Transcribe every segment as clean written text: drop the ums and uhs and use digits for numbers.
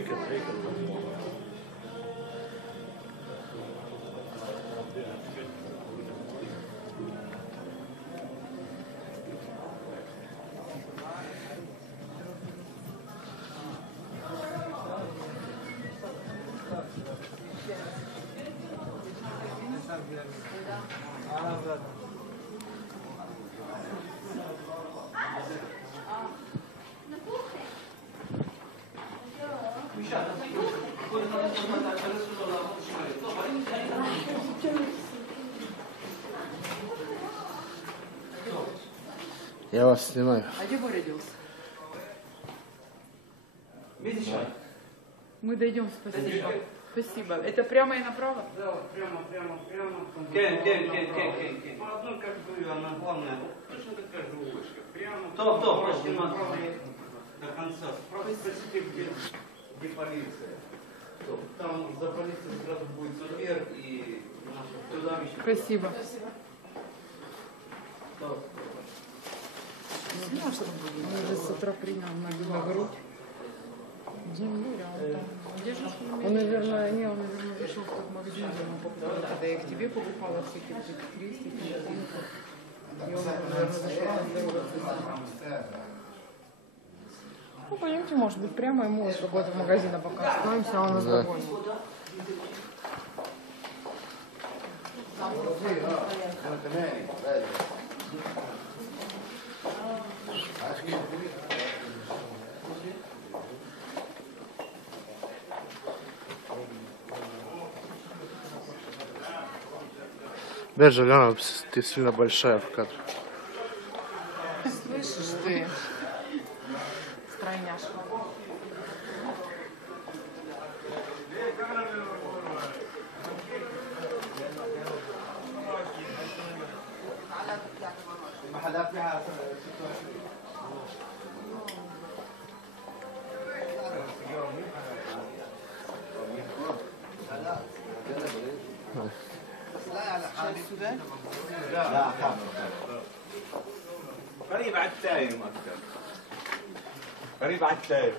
هيكل هيكل. Я вас снимаю. А где вы родился? Видишь? Мы дойдем, спасибо. Спасибо. Это прямо и направо? Да, прямо. По одной как бы она главная, точно такая же улочка. Прямо. Почти направо до конца. Спросите, где полиция. Там за полицией сразу будет сквер и туда еще. Спасибо. Да. Он уже с утра принял на грудь. Он, наверное, зашел в тот магазин, где мы покупали, когда я к тебе покупала всякие вот эти крестики, и он, наверное, зашел поздороваться. Ну, пойдемте, может быть, прямо ему из какого-то магазина пока остановимся, а он нас догонит. Даже, Лена, ты сильно большая в кадре. Слышишь ты, стройняшка. سودان؟ لا قريب على التايم اكثر. قريب على التايم.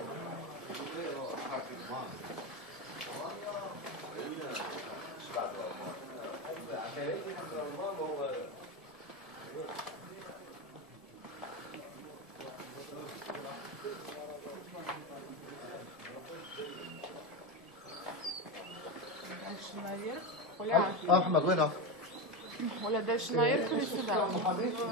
Дальше наверх. Оля, Ахмед, وين Оля, дальше наверх или сюда? Наверх.